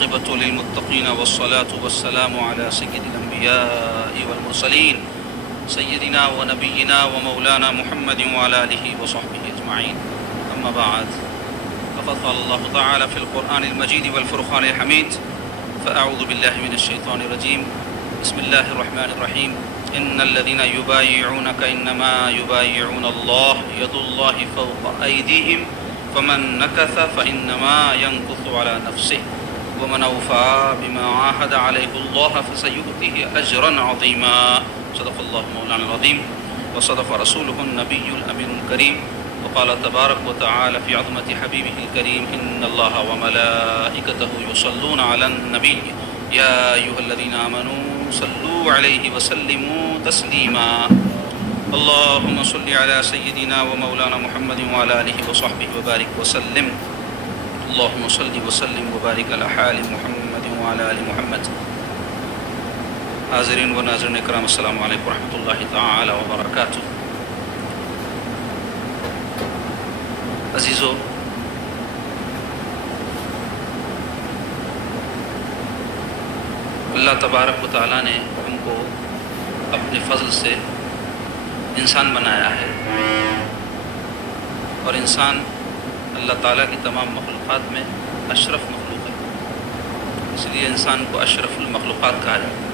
والعاقبة للمتقين والصلاة والسلام على سيد الأنبياء والمرسلين سيدنا ونبينا ومولانا محمد وعلى آله وصحبه أجمعين. أما بعد، فقد قال الله تعالى في القرآن المجيد والفرقان الحميد: فأعوذ بالله من الشيطان الرجيم، بسم الله الرحمن الرحيم. إن الذين يبايعونك إنما يبايعون الله يد الله فوق أيديهم فمن نكث فإنما ينكث على نفسه ومن أوفى بما عاهد عليه الله فسيؤتيه أجرا عظيما. صدق الله مولانا العظيم وصدق رسوله النبي الأمين الكريم. وقال تبارك وتعالى في عظمة حبيبه الكريم: إن الله وملائكته يصلون على النبي يا أيها الذين آمنوا صلوا عليه وسلموا تسليما. اللهم صل على سيدنا ومولانا محمد وعلى آله وصحبه وبارك وسلم. اللهم صل وسلم وبارك على حال محمد وعلى آل محمد. حاضرین و ناظرین کرام، السلام علیکم ورحمۃ اللہ تعالی وبرکاتہ. عزیزو، اللہ تبارک و تعالیٰ نے ہم کو اپنے فضل سے انسان بنایا ہے، اور انسان اللہ تعالیٰ کی تمام مخلوقات میں اشرف مخلوق ہے، اس لیے انسان کو اشرف المخلوقات کہا جاتا ہے.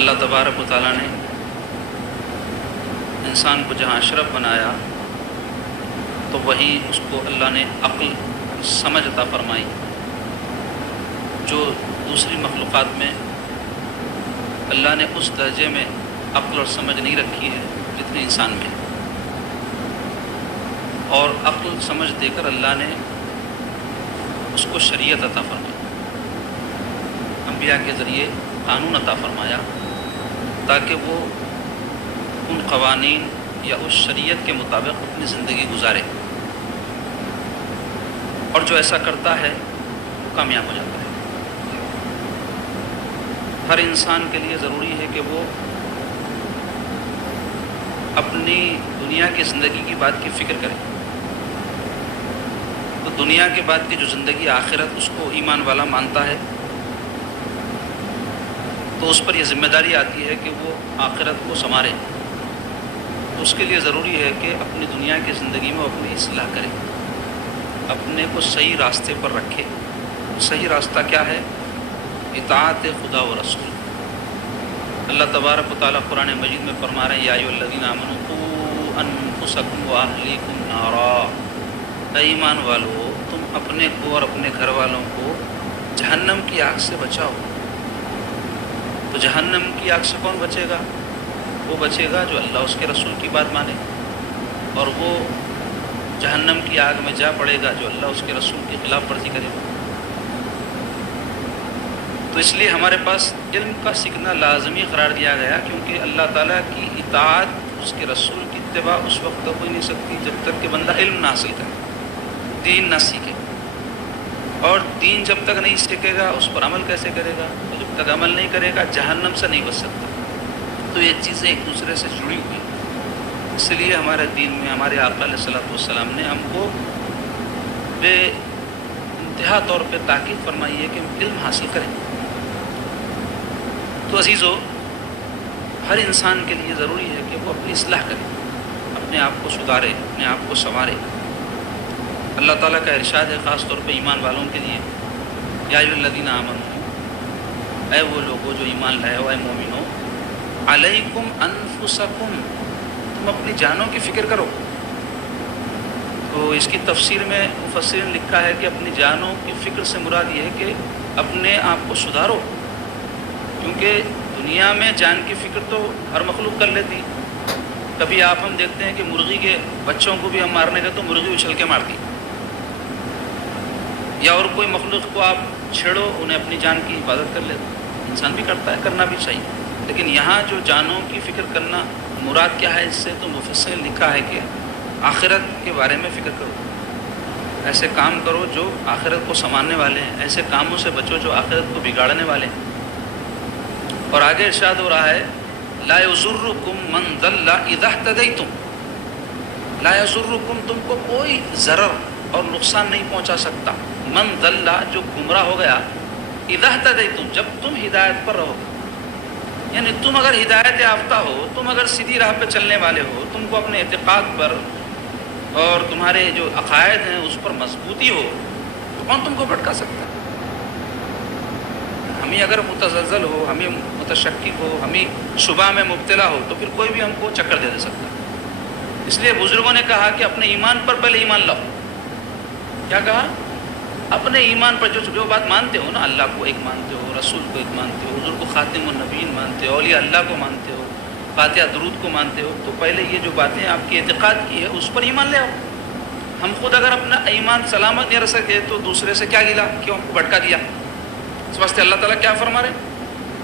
اللہ تبارک و تعالیٰ نے انسان کو جہاں اشرف بنایا تو وہیں اس کو اللہ نے عقل سمجھ عطا فرمائی، جو دوسری مخلوقات میں اللہ نے اس درجے میں عقل اور سمجھ نہیں رکھی ہے جتنے انسان میں. اور عقل سمجھ دے کر اللہ نے اس کو شریعت عطا فرمائی، انبیاء کے ذریعے قانون عطا فرمایا تاکہ وہ ان قوانین یا اس شریعت کے مطابق اپنی زندگی گزارے، اور جو ایسا کرتا ہے وہ کامیاب ہو جاتا ہے. ہر انسان کے لیے ضروری ہے کہ وہ اپنی دنیا کی زندگی کی بات کی فکر کرے. تو دنیا کے بعد کی جو زندگی آخرت، اس کو ایمان والا مانتا ہے تو اس پر یہ ذمہ داری آتی ہے کہ وہ آخرت کو سنوارے. اس کے لیے ضروری ہے کہ اپنی دنیا کی زندگی میں اپنی اصلاح کرے، اپنے کو صحیح راستے پر رکھے. صحیح راستہ کیا ہے؟ اطاعت خدا و رسول. اللہ تبارک و تعالیٰ قرآن مجید میں فرما رہے ہیں: یا ایھا الذین آمنوا قوا انفسکم واہلیکم نارا. اے ایمان والو، تم اپنے کو اور اپنے گھر والوں کو جہنم کی آگ سے بچاؤ. تو جہنم کی آگ سے کون بچے گا؟ وہ بچے گا جو اللہ اس کے رسول کی بات مانے، اور وہ جہنم کی آگ میں جا پڑے گا جو اللہ اس کے رسول کی خلاف ورزی کرے گا. تو اس لیے ہمارے پاس علم کا سیکھنا لازمی قرار دیا گیا، کیونکہ اللہ تعالیٰ کی اطاعت، اس کے رسول کی اتباع اس وقت تک ہو ہی نہیں سکتی جب تک کہ بندہ علم نہ حاصل کرے، دین نہ سیکھے. اور دین جب تک نہیں سیکھے گا اس پر عمل کیسے کرے گا؟ تو جب تک عمل نہیں کرے گا جہنم سے نہیں بچ سکتا. تو یہ چیزیں ایک دوسرے سے جڑی ہوئی. اس لیے ہمارے دین میں ہمارے آقا علیہ الصلوۃ والسلام نے ہم کو بے انتہا طور پہ تاکید فرمائی ہے کہ ہم علم حاصل کریں. تو عزیزو، ہر انسان کے لیے ضروری ہے کہ وہ اپنی اصلاح کرے، اپنے آپ کو سدھارے، اپنے آپ کو سنوارے. اللہ تعالیٰ کا ارشاد ہے خاص طور پہ ایمان والوں کے لیے: یا ایھا الذین آمنوا، اے وہ لوگوں جو ایمان لائے ہو، اے مومنو، علیکم انفسکم، تم اپنی جانوں کی فکر کرو. تو اس کی تفسیر میں مفسرین نے لکھا ہے کہ اپنی جانوں کی فکر سے مراد یہ ہے کہ اپنے آپ کو سدھارو، کیونکہ دنیا میں جان کی فکر تو ہر مخلوق کر لیتی. کبھی ہم دیکھتے ہیں کہ مرغی کے بچوں کو بھی ہم مارنے گئے تو مرغی اچھل کے مارتی، یا اور کوئی مخلوق کو آپ چھیڑو انہیں اپنی جان کی حفاظت کر لیتے. انسان بھی کرتا ہے، کرنا بھی چاہیے. لیکن یہاں جو جانوں کی فکر کرنا مراد کیا ہے اس سے؟ تو مفسر نے لکھا ہے کہ آخرت کے بارے میں فکر کرو، ایسے کام کرو جو آخرت کو سنوارنے والے ہیں، ایسے کاموں سے بچو جو آخرت کو بگاڑنے والے ہیں. اور آگے ارشاد ہو رہا ہے: لا یضرکم من ضل اذا اهتدیتم. لا یضرکم، تم کو کوئی ضرر اور نقصان نہیں پہنچا سکتا من ضل جو گمراہ ہو گیا، اذا اهتدیتم جب تم ہدایت پر رہو گے، یعنی تم اگر ہدایت یافتہ ہو، تم اگر سیدھی راہ پہ چلنے والے ہو، تم کو اپنے اعتقاد پر اور تمہارے جو عقائد ہیں اس پر مضبوطی ہو، تو کون تم کو بھٹکا سکتا ہے؟ ہمیں اگر متزلزل ہو، ہمیں متشکک ہو، ہمیں شبہ میں مبتلا ہو، تو پھر کوئی بھی ہم کو چکر دے سکتا ہے۔ اس لیے بزرگوں نے کہا کہ اپنے ایمان پر پہلے ایمان لاؤ۔ کیا کہا؟ اپنے ایمان پر جو بات مانتے ہو نا، اللہ کو ایک مانتے ہو، رسول کو ایک مانتے ہو، حضور کو خاتم النبیین مانتے ہو، اولیاء اللہ کو مانتے ہو، فاتحہ درود کو مانتے ہو، تو پہلے یہ جو باتیں آپ کی اعتقاد کی ہے اس پر ایمان لے آؤ۔ ہم خود اگر اپنا ایمان سلامت نہیں رکھ سکے تو دوسرے سے کیا گلا، کیوں ہم کو بھٹکا دیا؟ اس واسطے اللہ تعالیٰ کیا فرما رہے؟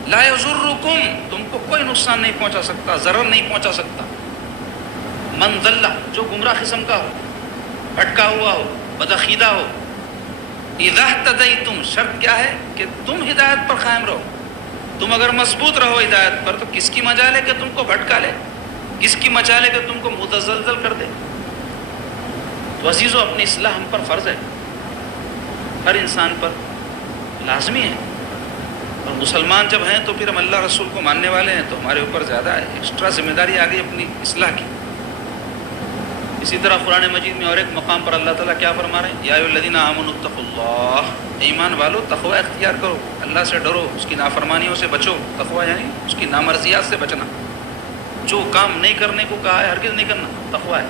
لا یضرکم، تم کو کوئی نقصان نہیں پہنچا سکتا، ضرر نہیں پہنچا سکتا۔ من ضل جو گمراہ قسم کا ہو، بھٹکا ہوا ہو، بدعقیدہ ہو، اذا اهتدیتم شرط کیا ہے کہ تم ہدایت پر قائم رہو۔ تم اگر مضبوط رہو ہدایت پر تو کس کی مجال ہے کہ تم کو بھٹکا لے، کس کی مجال ہے کہ تم کو متزلزل کر دے؟ تو عزیزو اپنی اصلاح ہم پر فرض ہے، ہر انسان پر لازمی ہے، اور مسلمان جب ہیں تو پھر ہم اللہ رسول کو ماننے والے ہیں تو ہمارے اوپر زیادہ ہے، ایکسٹرا ذمہ داری آ گئی اپنی اصلاح کی۔ اسی طرح قرآن مجید میں اور ایک مقام پر اللہ تعالیٰ کیا فرما رہے ہیں؟ یا ایھا الذین آمنوا اتقوا اللہ، ایمان والو تقوی اختیار کرو، اللہ سے ڈرو، اس کی نافرمانیوں سے بچو۔ تقوی یعنی اس کی نامرضیات سے بچنا، جو کام نہیں کرنے کو کہا ہے ہرگز نہیں کرنا، تقوی ہے۔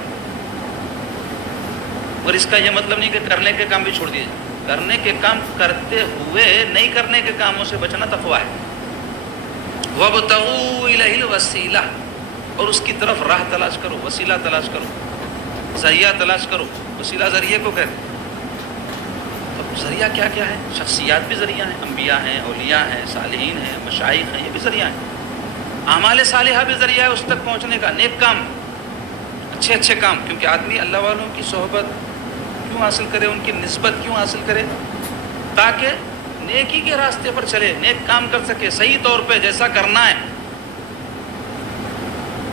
اور اس کا یہ مطلب نہیں کہ کرنے کے کام بھی چھوڑ دیے جائیں، کرنے کے کام کرتے ہوئے نہیں کرنے کے کاموں سے بچنا تقوی ہے۔ وابتغوا الیہ الوسیلہ، اور اس کی طرف راہ تلاش کرو، وسیلہ تلاش کرو، ذریعہ تلاش کرو۔ وسیلہ ذریعے کو کہتے ہیں۔ تو ذریعہ کیا کیا ہے؟ شخصیات بھی ذریعہ ہیں، انبیاء ہیں، اولیاء ہیں، صالحین ہیں، مشائخ ہیں، یہ بھی ذریعہ ہیں۔ اعمال صالحہ بھی ذریعہ ہے اس تک پہنچنے کا، نیک کام، اچھے اچھے کام، کیونکہ آدمی اللہ والوں کی صحبت کیوں حاصل کرے، ان کی نسبت کیوں حاصل کرے؟ تاکہ نیکی کے راستے پر چلے، نیک کام کر سکے صحیح طور پہ جیسا کرنا ہے۔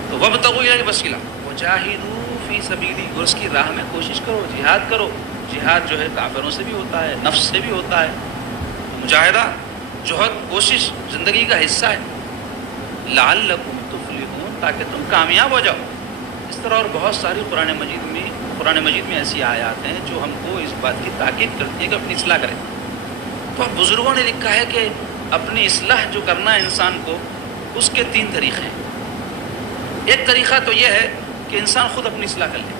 تو وابتغوا الیہ الوسیلہ وجاہدوا فی سبیلی، اور اس کی راہ میں کوشش کرو، جہاد کرو۔ جہاد جو ہے کافروں سے بھی ہوتا ہے، نفس سے بھی ہوتا ہے۔ مجاہدہ، جہد، کوشش زندگی کا حصہ ہے۔ لعلکم تفلحون، تاکہ تم کامیاب ہو جاؤ۔ اس طرح اور بہت ساری قرآن مجید میں ایسی آیات ہیں جو ہم کو اس بات کی تاکید کرتی ہے کہ اپنی اصلاح کریں۔ تو اب بزرگوں نے لکھا ہے کہ اپنی اصلاح جو کرنا ہے انسان کو، اس کے 3 طریقے ہیں۔ ایک طریقہ تو یہ ہے کہ انسان خود اپنی اصلاح کر لے،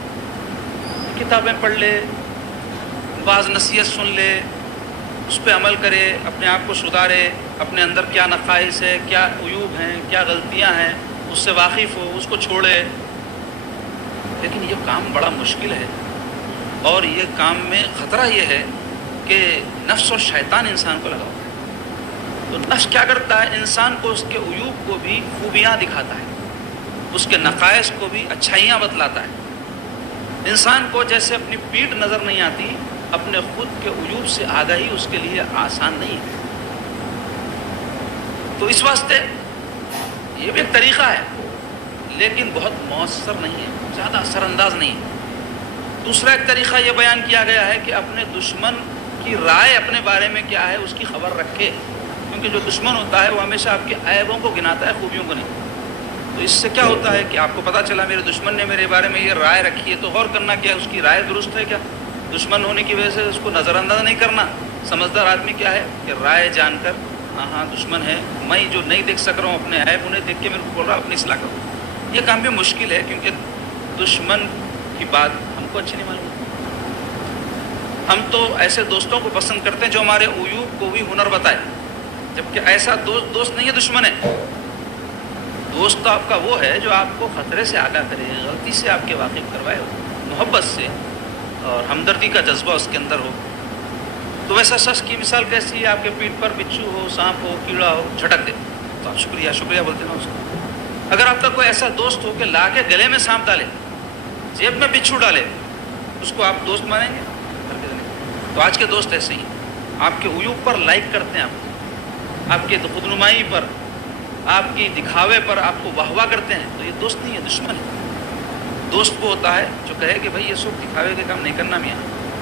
کتابیں پڑھ لے، بعض نصیحت سن لے، اس پہ عمل کرے، اپنے آپ کو سدھارے، اپنے اندر کیا نقائص ہے، کیا عیوب ہیں، کیا غلطیاں ہیں، اس سے واقف ہو، اس کو چھوڑے۔ لیکن یہ کام بڑا مشکل ہے، اور یہ کام میں خطرہ یہ ہے کہ نفس اور شیطان انسان کو لگا ہوتا ہے۔ تو نفس کیا کرتا ہے؟ انسان کو اس کے عیوب کو بھی خوبیاں دکھاتا ہے، اس کے نقائص کو بھی اچھائیاں بتلاتا ہے۔ انسان کو جیسے اپنی پیٹھ نظر نہیں آتی، اپنے خود کے عیوب سے آگاہی اس کے لیے آسان نہیں ہے۔ تو اس واسطے یہ بھی ایک طریقہ ہے، لیکن بہت مؤثر نہیں ہے، زیادہ اثر انداز نہیں ہے۔ دوسرا ایک طریقہ یہ بیان کیا گیا ہے کہ اپنے دشمن کی رائے اپنے بارے میں کیا ہے اس کی خبر رکھے، کیونکہ جو دشمن ہوتا ہے وہ ہمیشہ آپ کے عیبوں کو گناتا ہے، خوبیوں کو نہیں۔ تو اس سے کیا ہوتا ہے کہ آپ کو پتہ چلا میرے دشمن نے میرے بارے میں یہ رائے رکھی ہے، تو غور کرنا کیا اس کی رائے درست ہے کیا؟ دشمن ہونے کی وجہ سے اس کو نظر انداز نہیں کرنا۔ سمجھدار آدمی کیا ہے کہ رائے جان کر، ہاں دشمن ہے، میں جو نہیں دیکھ سک رہا ہوں اپنے عیب انہیں دیکھ کے میرے کو بول رہا اپنی اصلاح کروں۔ یہ کام بھی مشکل ہے، کیونکہ دشمن کی بات ہم کو اچھی نہیں معلوم۔ ہم تو ایسے دوستوں کو پسند کرتے ہیں جو ہمارے عیوب کو بھی ہنر بتائے، جبکہ ایسا دوست نہیں ہے، دشمن ہے۔ دوست تو آپ کا وہ ہے جو آپ کو خطرے سے آگاہ کرے، غلطی سے آپ کے واقف کروائے، محبت سے اور ہمدردی کا جذبہ اس کے اندر ہو۔ تو ویسا شخص کی مثال کیسی ہے؟ آپ کے پیٹھ پر بچھو ہو، سانپ ہو، کیڑا ہو، جھٹک دے تو آپ شکریہ شکریہ بولتے نا اس کو۔ اگر آپ کا کوئی ایسا دوست ہو کہ لا کے گلے میں سانپ ڈالے، جیب میں بچھو ڈالے، اس کو آپ دوست مانیں گے؟ تو آج کے دوست ایسے ہی آپ کے عیوب پر لائک کرتے ہیں، آپ کے خود نمائی پر، آپ کی دکھاوے پر آپ کو واہ واہ کرتے ہیں، تو یہ دوست نہیں ہے، دشمن ہے۔ دوست وہ ہوتا ہے جو کہے کہ بھائی یہ سب دکھاوے کے کام نہیں کرنا میاں،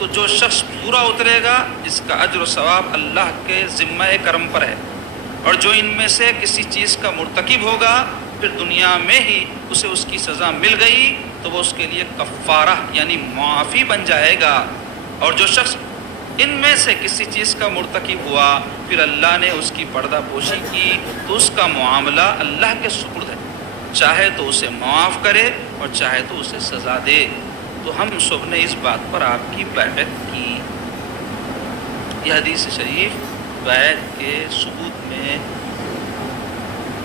تو جو شخص پورا اترے گا اس کا اجر و ثواب اللہ کے ذمہ کرم پر ہے، اور جو ان میں سے کسی چیز کا مرتکب ہوگا پھر دنیا میں ہی اسے اس کی سزا مل گئی تو وہ اس کے لیے کفارہ یعنی معافی بن جائے گا، اور جو شخص ان میں سے کسی چیز کا مرتکب ہوا پھر اللہ نے اس کی پردہ پوشی کی تو اس کا معاملہ اللہ کے سپرد ہے، چاہے تو اسے معاف کرے اور چاہے تو اسے سزا دے۔ تو ہم سب نے اس بات پر آپ کی بیعت کی۔ یہ حدیث شریف بیعت کے ثبوت میں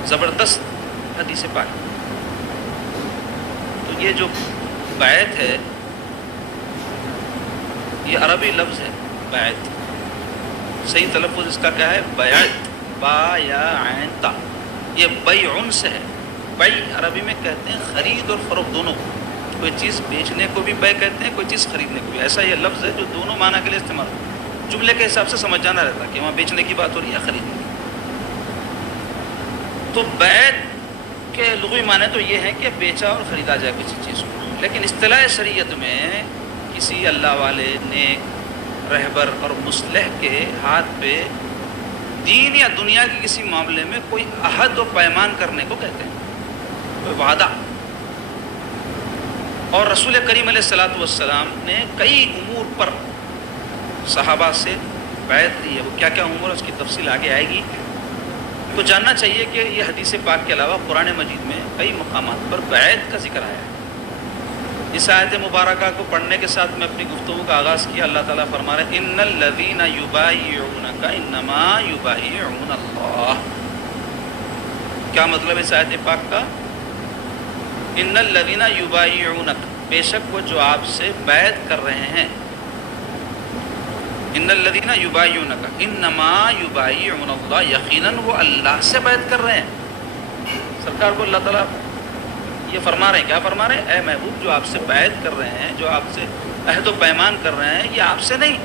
زبردست حدیث پاک۔ تو یہ جو بیعت ہے یہ عربی لفظ ہے بیعت، صحیح تلفظ اس کا کیا ہے؟ بیعت، با یا عین تا، یہ بیعن سے ہے۔ بیع عربی میں کہتے ہیں خرید اور فروخت دونوں کو، کوئی چیز بیچنے کو بھی بیع کہتے ہیں، کوئی چیز خریدنے کو بھی، ایسا یہ لفظ ہے جو دونوں معنی کے لیے استعمال ہوتا ہے۔ جملے کے حساب سے سمجھ جانا رہتا ہے کہ وہاں بیچنے کی بات ہو رہی ہے یا خریدنے کی۔ تو بیعت کے لغوی معنی تو یہ ہے کہ بیچا اور خریدا جائے کسی چیز کو، لیکن اصطلاح شریعت میں کسی اللہ والے نیک رہبر اور مصلح کے ہاتھ پہ دین یا دنیا کے کسی معاملے میں کوئی عہد و پیمان کرنے کو کہتے ہیں، کوئی وعدہ۔ اور رسول کریم علیہ الصلوۃ والسلام نے کئی امور پر صحابہ سے بیعت لی ہے۔ وہ کیا کیا امور ہے اس کی تفصیل آگے آئے گی۔ تو جاننا چاہیے کہ یہ حدیث پاک کے علاوہ قرآن مجید میں کئی مقامات پر بیعت کا ذکر آیا ہے۔ اس آیت مبارکہ کو پڑھنے کے ساتھ میں اپنی گفتگو کا آغاز کیا۔ اللہ تعالیٰ فرما رہے ہیں ان الذین یبایعونک انما یبایعون اللہ۔ کیا مطلب اس آیت پاک کا؟ ان الذین یبایعونک، بے شک وہ جو آپ سے بیعت کر رہے ہیں، ان الذین یبایعونک انما یبایعون اللہ، یقیناً وہ اللہ سے بیعت کر رہے ہیں۔ سرکار کو اللہ تعالیٰ یہ فرما رہے ہیں، کیا فرما رہے ہیں؟ اے محبوب جو آپ سے بیعت کر رہے ہیں، جو آپ سے عہد و پیمان کر رہے ہیں، یہ آپ سے نہیں،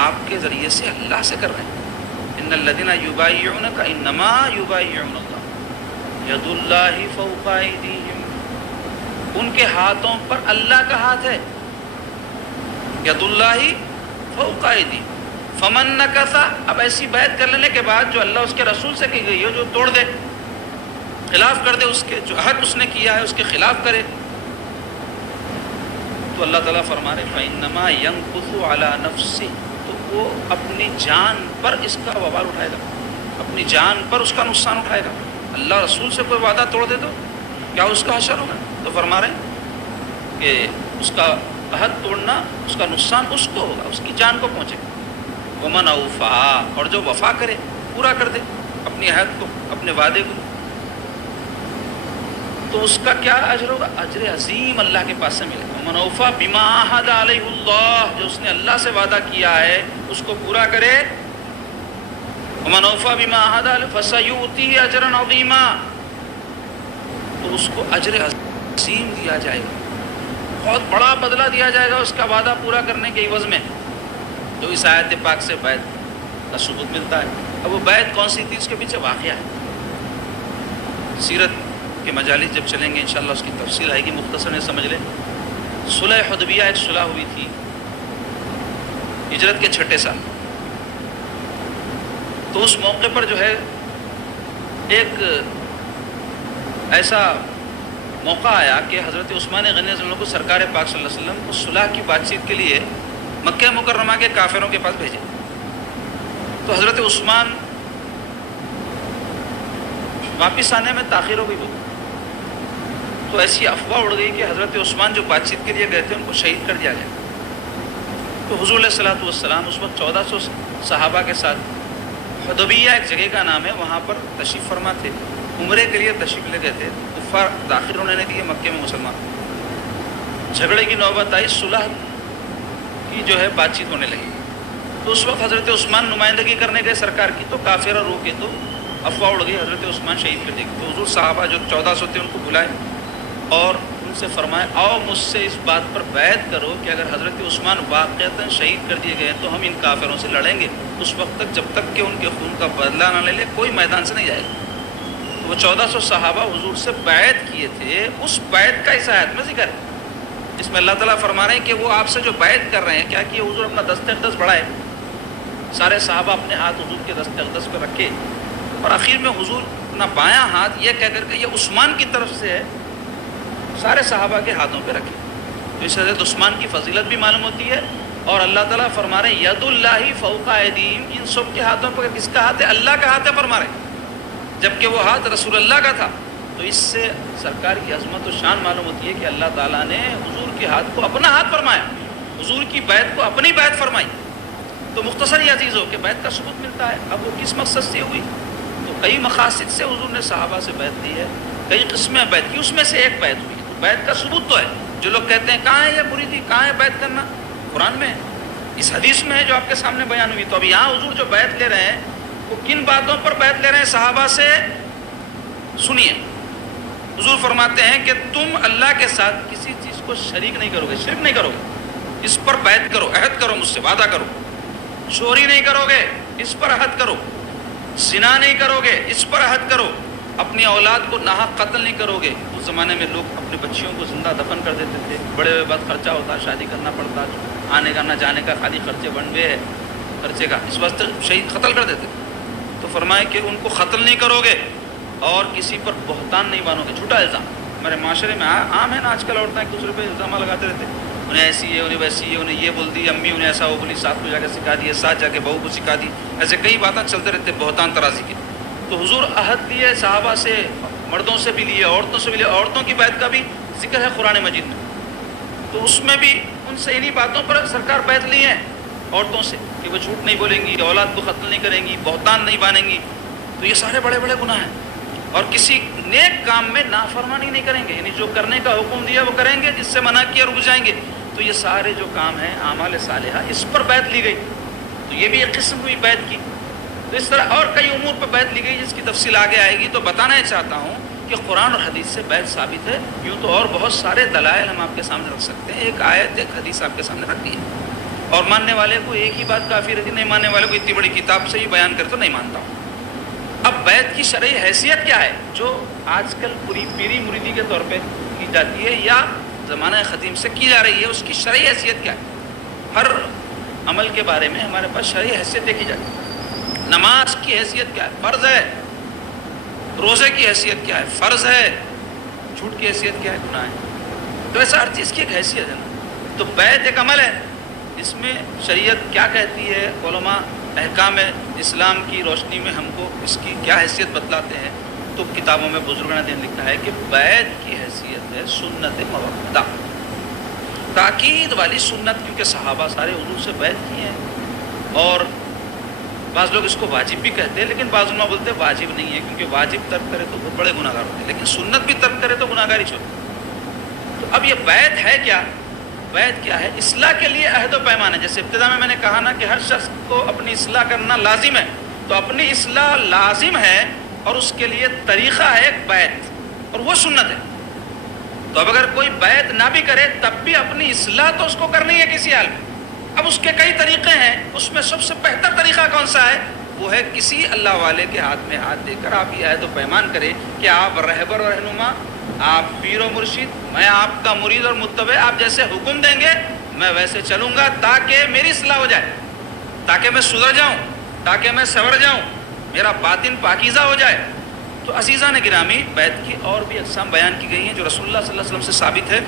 آپ کے ذریعے سے اللہ سے کر رہے ہیں۔ ان الذین یبایعونک انما یبایعون اللہ ید اللہ فوق ایدیہم، ان کے ہاتھوں پر اللہ کا ہاتھ ہے، ید اللہ فوق ایدیہم فمن نکث، اب ایسی بیعت کر لینے کے بعد جو اللہ اس کے رسول سے کی گئی ہو، جو توڑ دے، خلاف کر دے، اس کے جو عہد اس نے کیا ہے اس کے خلاف کرے، تو اللہ تعالیٰ فرما رہے فَإِنَّمَا يَنْقُصُ عَلَى نَفْسِهِ، تو وہ اپنی جان پر اس کا وبال اٹھائے گا، اپنی جان پر اس کا نقصان اٹھائے گا۔ اللہ رسول سے کوئی وعدہ توڑ دے تو کیا اس کا حشر ہوگا؟ تو فرما رہے ہیں کہ اس کا عہد توڑنا، اس کا نقصان اس کو ہوگا، اس کی جان کو پہنچے گا۔ وَمَنْ أَوْفَىٰ، اور جو وفا کرے، پورا کر دے اپنی عہد کو، اپنے وعدے کو، تو اس کا کیا اجر ہوگا؟ اجر عظیم اللہ کے پاس سے ملے گا۔ وَمَنْ أَوْفَىٰ بِمَا عَاهَدَ عَلَيْهُ اللَّهُ، جو اس نے اللہ سے وعدہ کیا ہے اس کو پورا کرے۔ وَمَنْ أَوْفَىٰ بِمَا عَاهَدَ عَلَيْهُ فَسَيُؤْتِيهِ أَجْرًا عَظِيمًا، تو اس کو اجر عظیم دیا جائے گا، بہت بڑا بدلہ دیا جائے گا اس کا وعدہ پورا کرنے کے عوض میں۔ تو اس آیت پاک سے بیعت کا ثبوت ملتا ہے۔ اب وہ بیعت کون سی تھی، اس کے پیچھے واقعہ ہے۔ سیرت کے مجالس جب چلیں گے انشاءاللہ اس کی تفصیل آئے گی، مختصر میں سمجھ لیں۔ صلح حدیبیہ ایک صلح ہوئی تھی ہجرت کے 6 سال، تو اس موقع پر جو ہے ایک ایسا موقع آیا کہ حضرت عثمان غنی رضی اللہ عنہ کو سرکار پاک صلی اللہ علیہ وسلم کو صلح کی بات چیت کے لیے مکہ مکرمہ کے کافروں کے پاس بھیجے۔ تو حضرت عثمان واپس آنے میں تاخیر ہو گئی، تو ایسی افواہ اڑ گئی کہ حضرت عثمان جو بات چیت کے لیے گئے تھے ان کو شہید کر دیا گیا۔ تو حضور علیہ الصلوۃ والسلام اس وقت 1400 صحابہ کے ساتھ حدیبیہ ایک جگہ کا نام ہے، وہاں پر تشریف فرما تھے، عمرے کے لیے تشریف لے گئے تھے۔ کفار داخل ہونے نہیں دیے مکے میں مسلمان، جھگڑے کی نوبت آئی، صلح کی جو ہے بات چیت ہونے لگی۔ تو اس وقت حضرت عثمان نمائندگی کرنے گئے سرکار کی، تو کافر رو کے تو افواہ اڑ گئی حضرت عثمان شہید کر دے گی۔ تو حضور صحابہ جو 1400 تھے ان کو بلائے اور ان سے فرمائے آؤ مجھ سے اس بات پر بیعت کرو کہ اگر حضرت عثمان واقعتاً شہید کر دیے گئے تو ہم ان کافروں سے لڑیں گے اس وقت تک جب تک کہ ان کے خون کا بدلہ نہ لے لے، کوئی میدان سے نہیں جائے گا۔ تو وہ 1400 صحابہ حضور سے بیعت کیے تھے، اس بیعت کا اس آیت میں ذکر ہے جس میں اللہ تعالیٰ فرما رہے ہیں کہ وہ آپ سے جو بیعت کر رہے ہیں، کیا کہ حضور اپنا دست اقدس بڑھائے، سارے صحابہ اپنے ہاتھ حضور کے دست اقدس پہ رکھے، اور آخر میں حضور اپنا بایاں ہاتھ یہ کہہ کر کہ یہ عثمان کی طرف سے ہے، سارے صحابہ کے ہاتھوں پہ رکھے. تو اس حضرت عثمان کی فضیلت بھی معلوم ہوتی ہے. اور اللہ تعالیٰ فرما رہے ہیں ید اللہ فوق ایدیہم، ان سب کے ہاتھوں پر کس کا ہاتھ ہے؟ اللہ کا ہاتھ ہے فرما رہے ہیں، جبکہ وہ ہاتھ رسول اللہ کا تھا. تو اس سے سرکار کی عظمت و شان معلوم ہوتی ہے کہ اللہ تعالیٰ نے حضور کے ہاتھ کو اپنا ہاتھ فرمایا، حضور کی بیعت کو اپنی بیعت فرمائی. تو مختصر ہی عزیز ہو کہ بیعت کا ثبوت ملتا ہے. اب وہ کس مقصد سے ہوئی؟ تو کئی مقاصد سے حضور نے صحابہ سے بیعت لی ہے، کئی قسمیں بیعت کی، اس میں سے ایک بیعت ہوئی. تو بیعت کا ثبوت تو ہے. جو لوگ کہتے ہیں کہاں ہے یہ مریدی، کہاں ہے بیعت کرنا؟ قرآن میں ہے، اس حدیث میں ہے جو آپ کے سامنے بیان ہوئی. تو اب یہاں حضور جو بیعت لے رہے ہیں وہ کن باتوں پر بیعت لے رہے ہیں صحابہ سے؟ سنیے. حضور فرماتے ہیں کہ تم اللہ کے ساتھ کسی چیز کو شریک نہیں کرو گے، شرک نہیں کرو گے، اس پر بیعت کرو، عہد کرو، مجھ سے وعدہ کرو. چوری نہیں کرو گے، اس پر عہد کرو. زنا نہیں کرو گے، اس پر عہد کرو. اپنی اولاد کو ناحق قتل نہیں کرو گے. اس زمانے میں لوگ اپنی بچیوں کو زندہ دفن کر دیتے تھے، بڑے ہوئے بعد خرچہ ہوتا، شادی کرنا پڑتا، آنے کا نہ جانے کا خالی خرچے بن گئے ہے خرچے کا، اس واسطے شہید قتل کر دیتے تھے. تو فرمائے کہ ان کو قتل نہیں کرو گے، اور کسی پر بہتان نہیں بانو گے، جھوٹا الزام. ہمارے معاشرے میں عام ہے نا آج کل، عورتیں ایک دوسرے پہ الزامات لگاتے رہتے ہیں، انہیں ایسی ہے، انہیں ویسی ہے، انہیں یہ بول دی امی، انہیں ایسا وہ بولی، ساتھ کو جا کے سکھا دی، ساتھ جا کے بہو کو سکھا دی، ایسے کئی باتیں چلتے رہتے بہتان ترازی کے. تو حضور عہد لیے صحابہ سے، مردوں سے بھی لیے، عورتوں سے بھی لیے. عورتوں کی بیعت کا بھی ذکر ہے قرآن مجید میں. تو اس میں بھی ان سے انہی باتوں پر سرکار بیعت لی ہے عورتوں سے کہ وہ جھوٹ نہیں بولیں گی، اولاد کو قتل نہیں کریں گی، بہتان نہیں بانیں گی. تو یہ سارے بڑے بڑے گناہ ہیں. اور کسی نیک کام میں نافرمانی نہیں کریں گے، یعنی جو کرنے کا حکم دیا وہ کریں گے، جس سے منع کیا رک جائیں گے. تو یہ سارے جو کام ہیں اعمال صالحہ، اس پر بیعت لی گئی. تو یہ بھی ایک قسم ہوئی بیعت کی. تو اس طرح اور کئی امور پر بیعت لی گئی جس کی تفصیل آگے آئے گی. تو بتانا چاہتا ہوں کہ قرآن اور حدیث سے بیعت ثابت ہے. یوں تو اور بہت سارے دلائل ہم آپ کے سامنے رکھ سکتے ہیں، ایک آیت ایک حدیث آپ کے سامنے رکھ دی ہے. اور ماننے والے کو ایک ہی بات کافی رہتی، نہیں ماننے والے کو اتنی بڑی کتاب سے ہی بیان کرے تو نہیں مانتا ہوں. اب بیعت کی شرعی حیثیت کیا ہے جو آج کل پوری پیری مریدی کے طور پہ کی جاتی ہے یا زمانہ قدیم سے کی جا رہی ہے، اس کی شرعی حیثیت کیا ہے؟ ہر عمل کے بارے میں ہمارے پاس شرعی حیثیت دیکھی جاتی ہے. نماز کی حیثیت کیا ہے؟ فرض ہے. روزے کی حیثیت کیا ہے؟ فرض ہے. جھوٹ کی حیثیت کیا ہے؟ گناہ ہے. تو ایسا ہر چیز کی ایک حیثیت ہے نا. تو بیعت ایک عمل ہے، اس میں شریعت کیا کہتی ہے، علماء احکام اسلام کی روشنی میں ہم کو اس کی کیا حیثیت بتلاتے ہیں. تو کتابوں میں بزرگوں نے لکھا ہے کہ بیعت کی حیثیت ہے سنت موقوتہ، تاکید والی سنت، کیونکہ صحابہ سارے حضور سے بیعت کی ہیں. اور بعض لوگ اس کو واجب بھی کہتے ہیں، لیکن بعض علماء بولتے ہیں واجب نہیں ہے، کیونکہ واجب ترک کرے تو بہت بڑے گناہ گار ہوتے ہیں، لیکن سنت بھی ترک کرے تو گناہ گاری چھوٹی. تو اب یہ بیعت ہے کیا؟ بیعت کیا ہے؟ اصلاح کے لیے عہد و پیمان ہے. جیسے ابتدا میں نے کہا نا کہ ہر شخص کو اپنی اصلاح کرنا لازم ہے. تو اپنی اصلاح لازم ہے اور اس کے لیے طریقہ ہے ایک بیعت، اور وہ سنت ہے. تو اب اگر کوئی بیعت نہ بھی کرے تب بھی اپنی اصلاح تو اس کو کرنی ہے کسی حال میں. اب اس کے کئی طریقے ہیں، اس میں سب سے بہتر طریقہ کون سا ہے؟ وہ ہے کسی اللہ والے کے ہاتھ میں ہاتھ دے کر آپ یہ عہد و پیمان کریں کہ آپ رہبر و رہنما، آپ پیر و مرشد، میں آپ کا مرید اور متبع، آپ جیسے حکم دیں گے میں ویسے چلوں گا تاکہ میری اصلاح ہو جائے، تاکہ میں سدھر جاؤں، تاکہ میں سنور جاؤں، میرا باطن پاکیزہ ہو جائے. تو عزیزان گرامی، بیعت کی اور بھی اقسام بیان کی گئی ہیں جو رسول اللہ صلی اللہ علیہ وسلم سے ثابت ہے.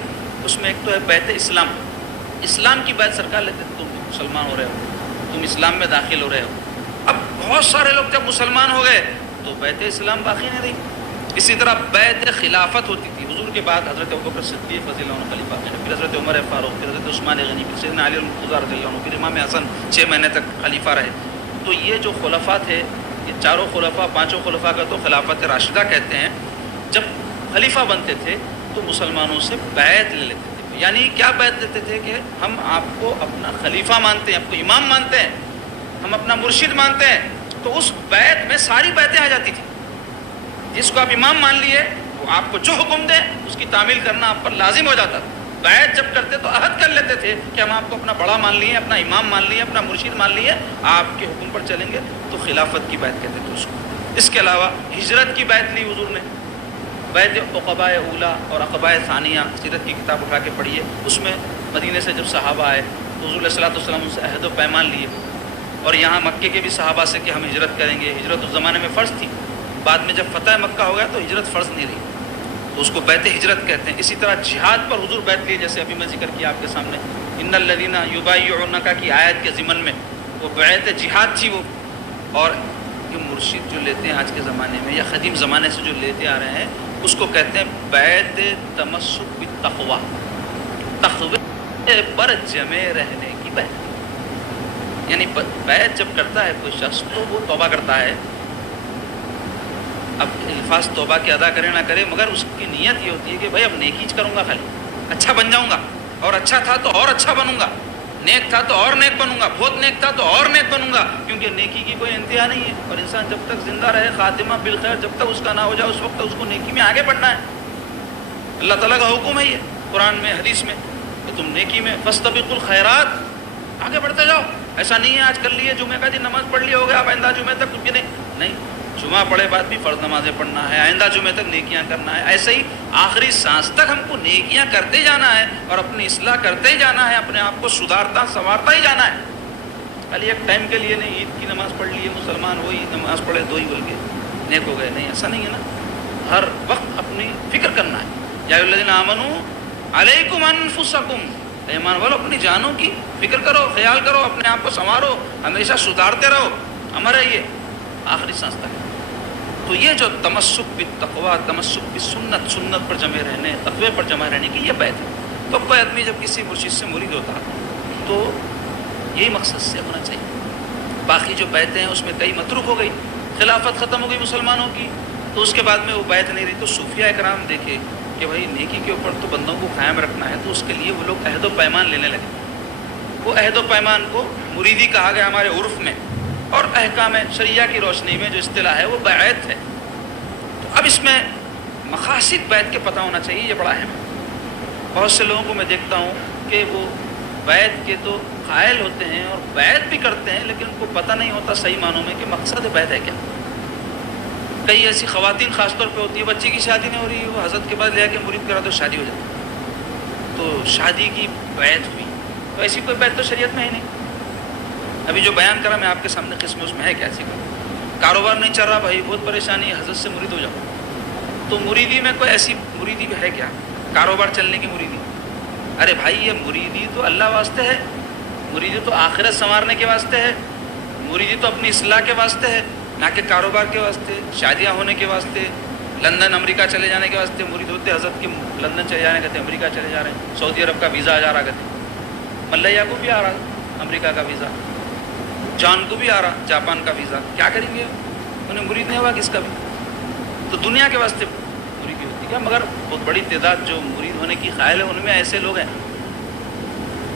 اس میں ایک تو ہے بیعت اسلام. اسلام کی بیعت سرکار لیتے تھے، تم مسلمان ہو رہے ہو، تم اسلام میں داخل ہو رہے ہو. اب بہت سارے لوگ جب مسلمان ہو گئے تو بیعت اسلام باقی نہیں رہی. اسی طرح بیعت خلافت ہوتی تھی. حضور کے بعد حضرت ابوبکر صدیق رضی اللہ عنہ خلیفہ، پھر حضرت عمر فاروق، پھر حضرت عثمان غنی، پھر سیدنا علی المرتضیٰ رضی اللہ عنہ، پھر امام حسن 6 مہینے تک خلیفہ رہے. تو یہ جو خلفاء تھے، یہ چاروں خلفاء، پانچوں خلفاء کا تو خلافت راشدہ کہتے ہیں. جب خلیفہ بنتے تھے تو مسلمانوں سے بیعت لے لیتے تھے. یعنی کیا بیعت لیتے تھے کہ ہم آپ کو اپنا خلیفہ مانتے ہیں، آپ کو امام مانتے ہیں، ہم اپنا مرشد مانتے ہیں. تو اس بیعت میں ساری بیعتیں آ جاتی تھیں. جس کو آپ امام مان لیے وہ آپ کو جو حکم دے اس کی تعمیل کرنا آپ پر لازم ہو جاتا تھا. بیعت جب کرتے تو عہد کر لیتے تھے کہ ہم آپ کو اپنا بڑا مان لیے، اپنا امام مان لیے، اپنا مرشد مان لیے، آپ کے حکم پر چلیں گے. تو خلافت کی بیعت کہتے تھے اس کو. اس کے علاوہ ہجرت کی بیعت لی حضور نے. بیعت عقبہ اولا اور عقبہ ثانیہ سیرت کی کتاب اٹھا کے پڑھیے، اس میں مدینے سے جب صحابہ آئے تو حضور علیہ الصلوۃ والسلام ان سے عہد و پیمان لیے، اور یہاں مکے کے بھی صحابہ سے کہ ہم ہجرت کریں گے۔ ہجرت اس زمانے میں فرض تھی، بعد میں جب فتح مکہ ہو گیا تو ہجرت فرض نہیں رہی، تو اس کو بیعت ہجرت کہتے ہیں۔ اسی طرح جہاد پر حضور بیعت لیے، جیسے ابھی میں ذکر کیا آپ کے سامنے، ان الذین یبایعونک کی آیت کے ضمن میں وہ بیعت جہاد تھی وہ۔ اور یہ مرشد جو لیتے ہیں آج کے زمانے میں یا قدیم زمانے سے جو لیتے آ رہے ہیں، اس کو کہتے ہیں بیعت تمسک بالتقوی، تقوی پر جمے رہنے کی بیعت۔ یعنی بیعت جب کرتا ہے کوئی شخص تو وہ توبہ کرتا ہے، اب الفاظ توبہ کے ادا کرے نہ کرے، مگر اس کی نیت یہ ہوتی ہے کہ بھائی اب نیکی کروں گا، خالی اچھا بن جاؤں گا، اور اچھا تھا تو اور اچھا بنوں گا، نیک تھا تو اور نیک بنوں گا، بہت نیک تھا تو اور نیک بنوں گا، کیونکہ نیکی کی کوئی انتہا نہیں ہے، اور انسان جب تک زندہ رہے خاتمہ بالخیر، جب تک اس کا نہ ہو جائے اس وقت اس کو نیکی میں آگے بڑھنا ہے۔ اللہ تعالیٰ کا حکم ہے یہ قرآن میں حدیث میں کہ تم نیکی میں فاستبقوا الخیرات، آگے بڑھتے جاؤ۔ ایسا نہیں ہے آج کر لیے جمعہ کا دن نماز پڑھ لی ہو گیا، اب آئندہ جمعہ تک کچھ نہیں، جمعہ پڑھے بعد بھی فرض نمازیں پڑھنا ہے، آئندہ جمعے تک نیکیاں کرنا ہے، ایسے ہی آخری سانس تک ہم کو نیکیاں کرتے جانا ہے اور اپنی اصلاح کرتے ہی جانا ہے، اپنے آپ کو سدھارتا سنوارتا ہی جانا ہے۔ خالی ایک ٹائم کے لیے نہیں، عید کی نماز پڑھ لیے مسلمان وہی نماز پڑھے دو ہی بول کے نیک ہو گئے، نہیں، ایسا نہیں ہے نا، ہر وقت اپنی فکر کرنا ہے۔ یا ایھا الذین آمنوا علیکم انفسکم، ایمان والو اپنی جانوں کی فکر کرو، خیال کرو، اپنے آپ کو سنوارو، ہمیشہ سدھارتے رہو، امر ہے یہ آخری سانس تک۔ تو یہ جو تمسک بالتقوی، تمسک بالسنت، سنت پر جمے رہنے، تقوی پر جمع رہنے کی یہ بیعت ہے۔ تو کوئی آدمی جب کسی مرشد سے مرید ہوتا تو یہی مقصد سے ہونا چاہیے۔ باقی جو بیعتیں ہیں اس میں کئی متروک ہو گئی، خلافت ختم ہو گئی مسلمانوں کی، تو اس کے بعد میں وہ بیعت نہیں رہی، تو صوفیاء کرام دیکھے کہ بھائی نیکی کے اوپر تو بندوں کو قائم رکھنا ہے، تو اس کے لیے وہ لوگ عہد و پیمان لینے لگے۔ وہ عہد و پیمان کو مریدی کہا گیا ہمارے عرف میں، اور احکام شریعہ کی روشنی میں جو اصطلاح ہے وہ بیعت ہے۔ تو اب اس میں مقاصد بیعت کے پتہ ہونا چاہیے، یہ بڑا اہم ہے۔ بہت سے لوگوں کو میں دیکھتا ہوں کہ وہ بیعت کے تو قائل ہوتے ہیں اور بیعت بھی کرتے ہیں، لیکن ان کو پتہ نہیں ہوتا صحیح معنوں میں کہ مقصد بیعت ہے کیا۔ کئی ایسی خواتین خاص طور پہ ہوتی ہے، بچی کی شادی نہیں ہو رہی، وہ حضرت کے بعد لے کے مرید کرا تو شادی ہو جاتی، تو شادی کی بیعت ہوئی، تو ایسی کوئی بیعت تو شریعت میں ہی نہیں۔ ابھی جو بیان کرا میں آپ کے سامنے قسم اس میں ہے کیا؟ کاروبار نہیں چل رہا بھائی، بہت پریشانی، حضرت سے مرید ہو جاؤ، تو مریدی میں کوئی ایسی مریدی بھی ہے کیا؟ کاروبار چلنے کی مریدی؟ ارے بھائی یہ مریدی تو اللہ واسطے ہے، مریدی تو آخرت سنوارنے کے واسطے ہے، مریدی تو اپنی اصلاح کے واسطے ہے، نہ کہ کاروبار کے واسطے، شادیاں ہونے کے واسطے، لندن امریکہ چلے جانے کے واسطے مرید ہوتے حضرت کے، لندن چلے جانے کہتے امریکہ چلے جا رہے ہیں، سعودی عرب کا ویزا آ جا رہا کہتے، ملیہ کو بھی آ رہا امریکہ کا ویزا، جان کو بھی آ رہا جاپان کا ویزا، کیا کریں گے؟ انہیں مرید نہیں ہوا کس کا بھی، تو دنیا کے واسطے مریدی ہوتی ہے۔ مگر بہت بڑی تعداد جو مرید ہونے کی قائل ہے ان میں ایسے لوگ ہیں،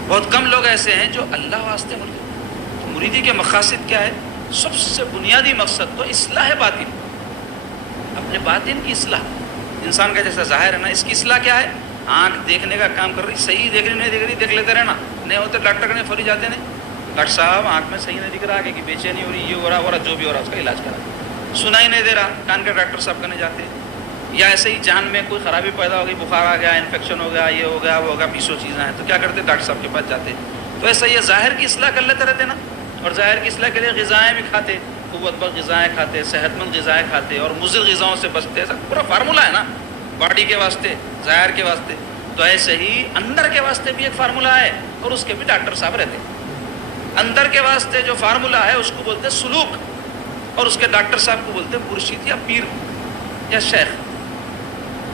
بہت کم لوگ ایسے ہیں جو اللہ واسطے مرید ہیں۔ مریدی کے مقاصد کیا ہے؟ سب سے بنیادی مقصد تو اصلاح باطن، اپنے باطن کی اصلاح۔ انسان کا جیسا ظاہر ہے نا، اس کی اصلاح کیا ہے؟ آنکھ دیکھنے کا کام کر رہی، صحیح دیکھ رہی نہیں دیکھ رہی، دیکھ لیتے رہنا، نہیں ہوتے ڈاکٹر کے فوری جاتے نہیں، ڈاکٹر صاحب آنکھ میں صحیح نہیں دکھ رہا، کہ بے چینی ہو رہی، یہ ہو رہا جو بھی ہو رہا اس کا علاج کرا، سنائی نہیں دے رہا، کان کے ڈاکٹر صاحب کرنے جاتے، یا ایسے ہی جان میں کوئی خرابی پیدا ہو گئی، بخار آ گیا، انفیکشن ہو گیا، یہ ہو گیا وہ ہوگا، 20 چیزیں ہیں، تو کیا کرتے؟ ڈاکٹر صاحب کے پاس جاتے۔ تو ایسا یہ ظاہر کی اصلاح کر لیتے رہتے نا، اور ظاہر کی اصلاح کے لیے غذائیں بھی کھاتے، قوت بخش غذائیں کھاتے، صحت مند غذائیں کھاتے، اور مضر غذاؤں سے بچتے، ایسا پورا فارمولہ ہے نا، باڈی کے واسطے، ظاہر کے واسطے۔ تو ایسے ہی اندر کے واسطے بھی ایک فارمولہ ہے، اور اس کے بھی ڈاکٹر صاحب رہتے ہیں۔ اندر کے واسطے جو فارمولہ ہے اس کو بولتے ہیں سلوک، اور اس کے ڈاکٹر صاحب کو بولتے ہیں مرشد یا پیر یا شیخ۔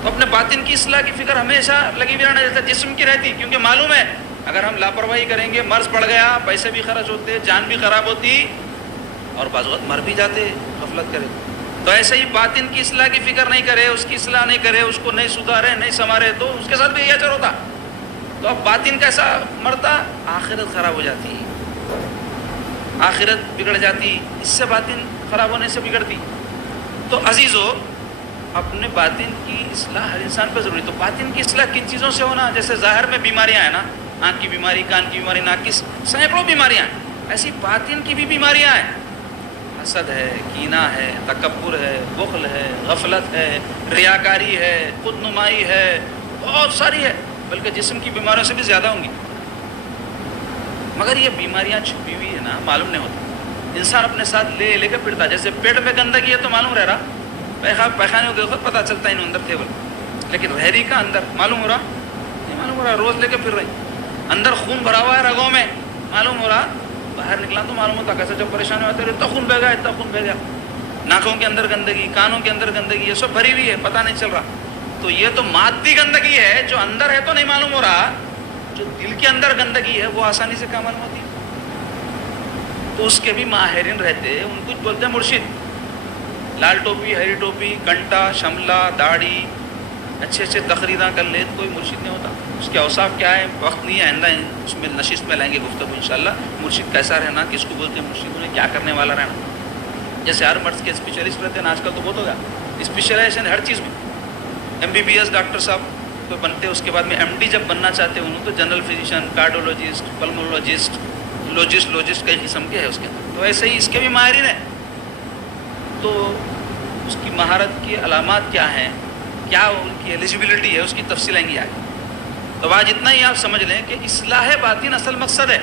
تو اپنے باطن کی اصلاح کی فکر ہمیشہ لگی ہوئی رہنا، جیسے جسم کی رہتی، کیونکہ معلوم ہے اگر ہم لاپرواہی کریں گے مرض پڑ گیا، پیسے بھی خرچ ہوتے، جان بھی خراب ہوتی، اور بعض وقت مر بھی جاتے غفلت کرے۔ تو ایسے ہی باطن کی اصلاح کی فکر نہیں کرے، اس کی اصلاح نہیں کرے، اس کو نہیں سدھارے نہیں سنوارے، تو اس کے ساتھ بھی یہ اثر ہوتا۔ تو اب باطن کیسا مرتا؟ آخرت خراب ہو جاتی، آخرت بگڑ جاتی، اس سے باطن خراب ہونے سے بگڑتی۔ تو عزیزو، اپنے باطن کی اصلاح ہر انسان پہ ضروری۔ تو باطن کی اصلاح کن چیزوں سے ہونا؟ جیسے ظاہر میں بیماریاں ہیں نا، آنکھ کی بیماری، کان کی بیماری، ناک کی، سینکڑوں بیماریاں ہیں، ایسی باطن کی بھی بیماریاں ہیں۔ حسد ہے، کینہ ہے، تکبر ہے، بخل ہے، غفلت ہے، ریاکاری ہے، خود نمائی ہے، بہت ساری ہے، بلکہ جسم کی بیماریوں سے بھی زیادہ ہوں گی۔ مگر یہ بیماریاں چھپی ہوئی ہے نا، معلوم نہیں ہوتا۔ انسان اپنے ساتھ لے لے کے پھرتا، جیسے پیٹ میں گندگی ہے تو معلوم رہ رہا، پیخانے کو خود پتہ چلتا ہے انہوں اندر تھے بول، لیکن رہری کا اندر معلوم ہو رہا، نہیں معلوم ہو رہا، روز لے کے پھر رہی، اندر خون بھرا ہوا ہے رگوں میں، معلوم ہو رہا، باہر نکلا تو معلوم ہوتا کیسے، جب پریشانی ہوتے رہے اتنا خون بہ گیا، اتنا خون بہ گیا، ناکوں کے اندر گندگی، کانوں کے اندر گندگی، یہ سب بھری ہوئی ہے، پتہ نہیں چل رہا۔ تو یہ تو مادی گندگی ہے، جو اندر ہے تو نہیں معلوم ہو رہا، جو دل کے اندر گندگی ہے وہ آسانی سے کیا معلوم ہوتی ہے؟ تو اس کے بھی ماہرین رہتے، ان کو بولتے ہیں مرشد، لال ٹوپی، ہری ٹوپی، گھنٹا، شملہ، داڑھی، اچھے اچھے تقریراں کر لے، کوئی مرشد نہیں ہوتا۔ اس کے اوصاف کیا ہے، وقت نہیں ہے، آئندہ اس میں نشست میں لائیں گے گفتگو انشاءاللہ، مرشد کیسا رہنا، کس کو بولتے ہیں مرشد، انہیں کیا کرنے والا رہنا۔ جیسے ہر مرض کے اسپیشلسٹ رہتے ہیں آج کل تو بہت ہوگا، اسپیشلائزیشن ہر چیز میں، MBBS ڈاکٹر صاحب کو بنتے، اس کے بعد میں MD جب بننا چاہتے ہیں انہوں تو جنرل فزیشین، کارڈیولوجسٹ، پلمولوجسٹ، لوجسٹ کئی قسم کے ہیں اس کے اندر، تو ایسے ہی اس کے بھی ماہرین ہیں۔ تو اس کی مہارت کی علامات کیا ہیں، کیا ان کی ایلیجبلٹی ہے، اس کی تفصیل آئیں گی آگے۔ تو آج اتنا ہی آپ سمجھ لیں کہ اصلاح باطن اصل مقصد ہے،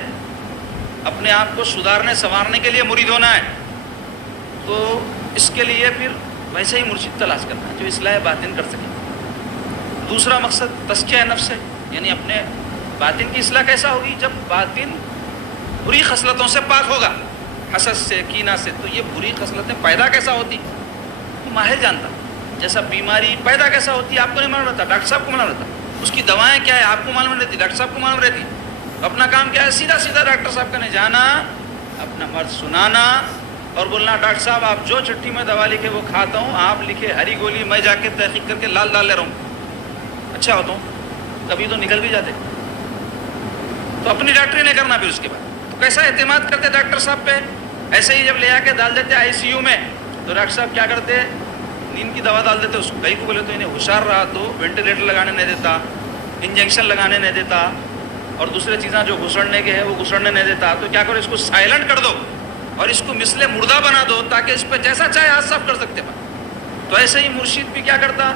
اپنے آپ کو سدھارنے سنوارنے کے لیے مرید ہونا ہے، تو اس کے لیے پھر ویسے ہی مرشد تلاش کرنا ہے جو اصلاح باطن کر سکے۔ دوسرا مقصد تزکیہ نفس ہے، یعنی اپنے باطن کی اصلاح کیسا ہوگی، جب باطن بری خصلتوں سے پاک ہوگا، حسد سے، کینہ سے، تو یہ بری خصلتیں پیدا کیسا ہوتی وہ ماہر جانتا، جیسا بیماری پیدا کیسا ہوتی ہے آپ کو نہیں معلوم رہتا، ڈاکٹر صاحب کو معلوم رہتا، اس کی دوائیں کیا ہے آپ کو معلوم رہتی، ڈاکٹر صاحب کو معلوم رہتی، اپنا کام کیا ہے، سیدھا سیدھا ڈاکٹر صاحب کا نہیں جانا، اپنا مرض سنانا اور بولنا ڈاکٹر صاحب آپ جو چٹھی میں دوا لکھے وہ کھاتا ہوں، آپ لکھے ہری گولی، میں جا کے تحقیق کر کے لال ڈال لے رہا ہوں، اچھا ہوتا ہوں، کبھی تو نکل بھی جاتے، تو اپنی ڈاکٹری نہیں کرنا پھر اس کے بعد، تو کیسا اعتماد کرتے ڈاکٹر صاحب پہ، ایسے ہی جب لے آ کے ڈال دیتے ICU میں، تو ڈاکٹر صاحب کیا کرتے، نیند کی دوا ڈال دیتے اس کو، کئی کو بولے تو انہیں ہوشیار رہا تو وینٹیلیٹر لگانے نہیں دیتا، انجیکشن لگانے نہیں دیتا، اور دوسرے چیزیں جو گھسڑنے کے ہیں وہ گھسڑنے نہیں دیتا، تو کیا کرو اس کو سائلنٹ کر دو اور اس کو مثل مردہ بنا دو تاکہ اس پہ جیسا چاہے ہاتھ صاف کر سکتے ہیں۔ تو ایسے ہی مرشد بھی کیا کرتا،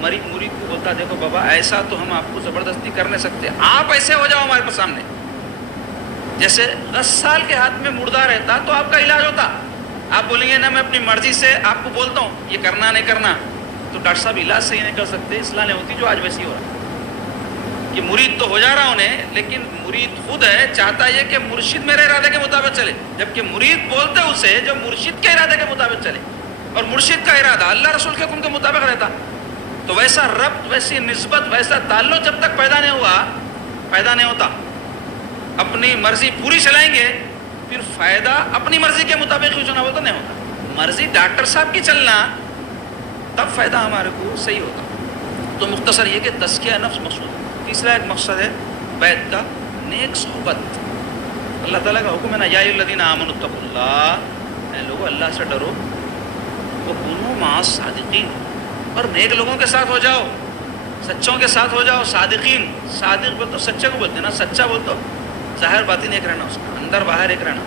مرید کو بولتا دیکھو بابا ایسا تو ہم آپ کو زبردستی کر نہیں سکتے، آپ ایسے ہو جاؤ ہمارے سامنے، جیسے 10 سال کے ہاتھ میں مردہ رہتا تو آپ کا علاج ہوتا، آپ بولیں گے نا میں اپنی مرضی سے آپ کو بولتا ہوں یہ کرنا نہیں کرنا، تو ڈاکٹر صاحب علاج صحیح نہیں کر سکتے، اصلاح نہیں ہوتی جو آج ویسی ہو رہا ہے کہ مرید تو ہو جا رہا انہیں، لیکن مرید خود ہے چاہتا یہ کہ مرشد میرے ارادے کے مطابق چلے، جبکہ مرید بولتے اسے جو مرشد کے ارادے کے مطابق چلے، اور مرشد کا ارادہ اللہ رسول کے حکم کے مطابق رہتا، تو ویسا ربط، ویسی نسبت، ویسا تعلق جب تک پیدا نہیں ہوا، پیدا نہیں ہوتا۔ اپنی مرضی پوری چلائیں گے پھر فائدہ اپنی مرضی کے مطابق ہی چنا ہوتا نہیں ہوتا، مرضی ڈاکٹر صاحب کی چلنا تب فائدہ ہمارے کو صحیح ہوتا۔ تو مختصر یہ کہ تزکیہ نفس مقصود۔ تیسرا ایک مقصد ہے بیت کا، نیک صحبت، اللہ تعالیٰ کا حکم ہے نا یا ایھا الذین آمنوا اتقوا اللہ، اے لوگو اللہ سے ڈرو، وکونوا مع الصادقین، اور نیک لوگوں کے ساتھ ہو جاؤ، سچوں کے ساتھ ہو جاؤ، صادقین، صادق بول تو سچے کو بولتے ہیں نا، سچا بول تو ظاہر باطن ایک رہنا، اس کا اندر باہر ایک رہنا،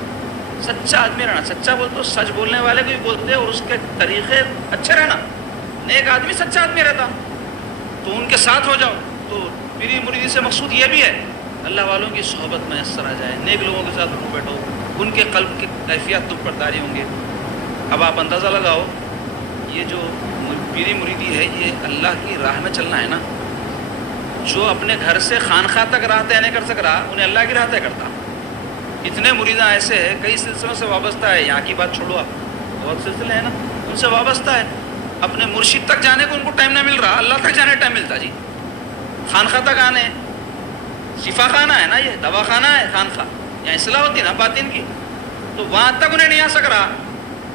سچا آدمی رہنا، سچا بول تو سچ بولنے والے کو بھی بولتے اور اس کے طریقے اچھے رہنا، نیک آدمی سچا آدمی رہتا، تو ان کے ساتھ ہو جاؤ۔ تو پیری مریدی سے مقصود یہ بھی ہے اللہ والوں کی صحبت میسر آ جائے، نیک لوگوں کے ساتھ اٹھو بیٹھو، ان کے قلب کی کیفیات تم پر طاری ہوں گے۔ اب آپ اندازہ لگاؤ یہ جو پیری مریدی ہے یہ اللہ کی راہ میں چلنا ہے نا، جو اپنے گھر سے خانقاہ تک راہ طے نہیں کر سک رہا انہیں اللہ کی راہ طے کرتا۔ اتنے مریداں ایسے ہیں کئی سلسلوں سے وابستہ ہے، یہاں کی بات چھوڑو آپ، بہت سلسلے ہیں نا ان سے وابستہ ہے، اپنے مرشد تک جانے کو ان کو ٹائم نہیں مل رہا، اللہ تک جانے ٹائم ملتا جی، خانقاہ تک آنے، شفا خانہ ہے نا یہ، دوا خانہ ہے خانقاہ، یہاں اصلاح ہوتی ہے نا باطن کی، تو وہاں تک انہیں نہیں آ سک رہا،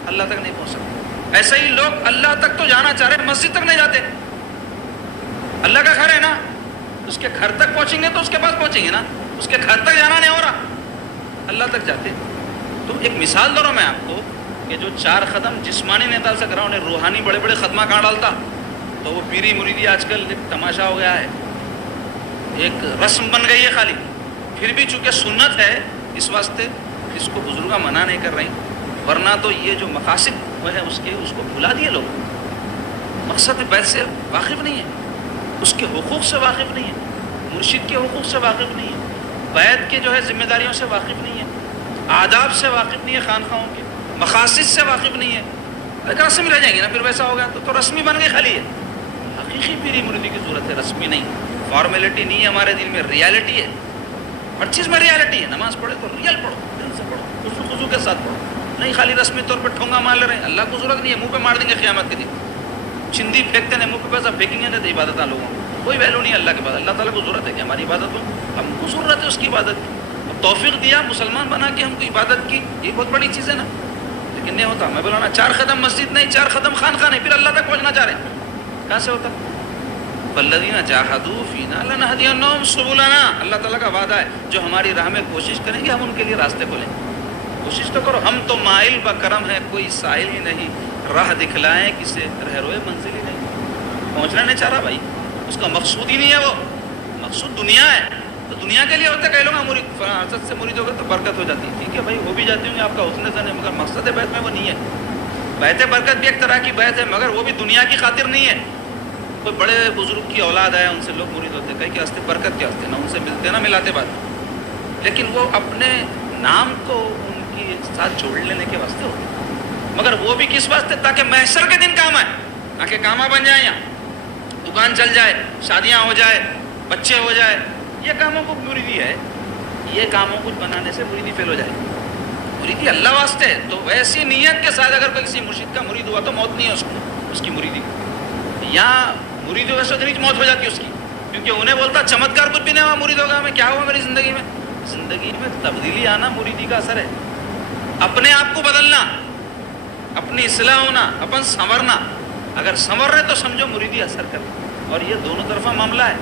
اللہ تک نہیں پہنچ سکتا۔ ایسے ہی لوگ اللہ تک تو جانا چاہ رہے مسجد تک نہیں جاتے، اللہ کا گھر ہے نا، اس کے گھر تک پہنچیں گے تو اس کے پاس پہنچیں گے نا، اس کے گھر تک جانا نہیں ہو رہا، اللہ تک جاتے۔ تو ایک مثال دے رہا ہوں میں آپ کو کہ جو 4 قدم جسمانی نہیں ڈال سک رہا انہیں روحانی بڑے بڑے قدمہ کہاں ڈالتا، تو وہ پیری مریدی آج کل ایک تماشا ہو گیا ہے، ایک رسم بن گئی ہے خالی، پھر بھی چونکہ سنت ہے اس واسطے اس کو بزرگاں منع نہیں کر رہی، ورنہ تو یہ جو مقاصد ہے اس کو بھلا دیے لوگ. مقصد بیت سے واقف نہیں ہے، اس کے حقوق سے واقف نہیں ہے، مرشد کے حقوق سے واقف نہیں ہے، بیت کے جو ہے ذمہ داریوں سے واقف نہیں ہے، آداب سے واقف نہیں ہے، خانقاہوں کے مقاصد سے واقف نہیں ہے. اگر رسمی رہ جائیں گے نا پھر ویسا ہوگا تو رسمی بن گئی خالی ہے. حقیقی پیری مریدی کی صورت ہے، رسمی نہیں، فارمیلٹی نہیں ہے ہمارے دل میں، ریالٹی ہے. ہر چیز میں ریالٹی ہے. نماز پڑھے تو ریئل پڑھو، دل سے پڑھو، خضوع کے ساتھ پڑھو، نہیں خالی رسمی طور پر ٹھونگا مار لے رہے ہیں. اللہ کو ضرورت نہیں ہے، منہ پہ مار دیں گے قیامت کے دن. چندی پھینکتے ہیں منہ پہ، پیسہ پھینکیں گے تو عبادت لوگوں کو کوئی ویلو نہیں ہے اللہ کے پاس. اللہ تعالیٰ کو ضرورت ہے کہ ہماری عبادت ہو، ہم کو ضرورت ہے اس کی عبادت کی. اب توفیق دیا مسلمان بنا کے ہم کو عبادت کی، یہ بہت بڑی چیز ہے نا. لیکن نہیں ہوتا. میں بولا 4 قدم مسجد نہیں، 4 قدم خانقاہ نہیں، پھر اللہ تک پہنچنا چاہ رہے ہیں، کہاں سے ہوتا؟ والذین جاہدوا فینا لنہدینہم سبلنا. اللہ تعالیٰ کا وعدہ ہے جو ہماری راہ میں کوشش کریں گے ہم ان کے لیے راستے کھولیں گے. کوشش تو کرو. ہم تو مائل بکرم ہے، کوئی سائل ہی نہیں، راہ دکھلائیں کسے رہروئے منزل ہی نہیں. پہنچنا نہیں چاہ رہا بھائی، اس کا مقصود ہی نہیں ہے، وہ مقصود دنیا ہے. تو دنیا کے لیے ہوتا ہے کہہ لو گا مرید حضرت سے مرید ہوگا تو برکت ہو جاتی ہے. ٹھیک ہے بھائی، ہو بھی جاتی ہوں گے، آپ کا حسن زن ہے، مگر مقصد بیت میں وہ نہیں ہے. بیت برکت بھی ایک طرح کی بیت ہے، مگر وہ بھی دنیا کی خاطر نہیں ہے. کوئی بڑے بزرگ کی اولاد ہے، ان سے لوگ مرید ہوتے ہیں، کہیں کہ ہستے برکت کے ہستے، نہ ان سے ملتے نہ ملاتے بات. لیکن وہ اپنے نام کو ان کے ساتھ جوڑ لینے کے واسطے ہوتے ہیں. مگر وہ بھی کس واسطے؟ تاکہ محشر کے دن کام آئے، تاکہ کاماں بن جائیں، یہاں دکان چل جائے، شادیاں ہو جائے، بچے ہو جائے. یہ کاموں کو مریدی ہے، یہ کاموں کو بنانے سے مریدی فیل ہو جائے. مریدی اللہ واسطے ہے. تو ویسی نیت کے ساتھ اگر کوئی کسی مرشد کا مرید ہوا تو موت نہیں ہے اس کی مریدی. یہاں مرید ہوئے سے دن موت ہو جاتی ہے اس کی، کیونکہ انہیں بولتا چمتکار کچھ بھی نہیں ہوا، مرید ہوگا. میں کیا ہوا میری زندگی میں؟ زندگی میں تبدیلی آنا مریدی کا اثر ہے. اپنے آپ کو بدلنا، اپنی اصلاح ہونا، اپن سنورنا. اگر سنور رہے تو سمجھو مریدی اثر کر. اور یہ دونوں طرفہ معاملہ ہے.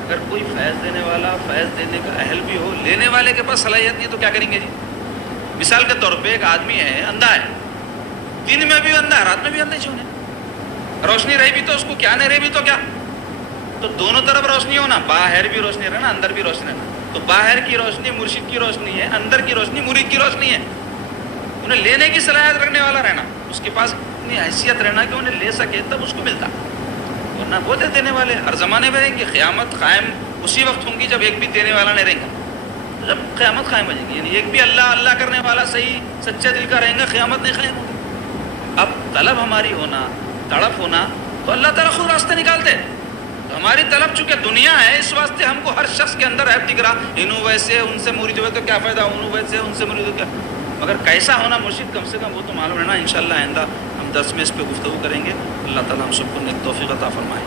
اگر کوئی فیض دینے والا، فیض دینے کا اہل بھی ہو، لینے والے کے پاس صلاحیت نہیں ہے تو کیا کریں گے جی؟ مثال کے طور پہ ایک آدمی ہے، اندھا ہے، دن میں بھی اندھا ہے، رات میں بھی اندھا کیوں نہیں؟ روشنی رہی بھی تو اس کو کیا، نہیں رہی بھی تو کیا. تو دونوں طرف روشنی ہونا، باہر بھی روشنی رہنا، اندر بھی روشنی رہنا. تو باہر کی روشنی مرشد کی روشنی ہے، اندر کی روشنی مرید کی روشنی ہے. انہیں لینے کی صلاحیت رکھنے والا رہنا، اس کے پاس اتنی حیثیت رہنا کہ انہیں لے سکے تب اس کو ملتا. ورنہ وہ دے دینے والے ہر زمانے میں رہیں گے. قیامت قائم اسی وقت ہوں گی جب ایک بھی دینے والا نہیں رہیں گا. جب قیامت قائم ہو جائے گی، یعنی ایک بھی اللہ اللہ کرنے والا صحیح سچے دل کا رہیں گا، قیامت نہیں قائم ہوگی. اب طلب ہماری ہونا، تڑپ ہونا، تو اللہ تعالیٰ خود راستے نکالتے. تو ہماری طلب چونکہ دنیا ہے، اس واسطے ہم کو ہر شخص کے اندر عیب دکھ رہا، انہوں ویسے ان سے مرید ہوئے تو کیا فائدہ، انہوں ویسے ان سے مرید ہوئے کیا. مگر کیسا ہونا مرشد کم سے کم وہ تو معلوم رہنا. انشاءاللہ آئندہ ہم درس میں اس پہ گفتگو کریں گے. اللہ تعالیٰ ہم سب کو نیک توفیق عطا فرمائے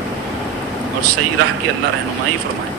اور صحیح راہ کی اللہ رہنمائی فرمائے.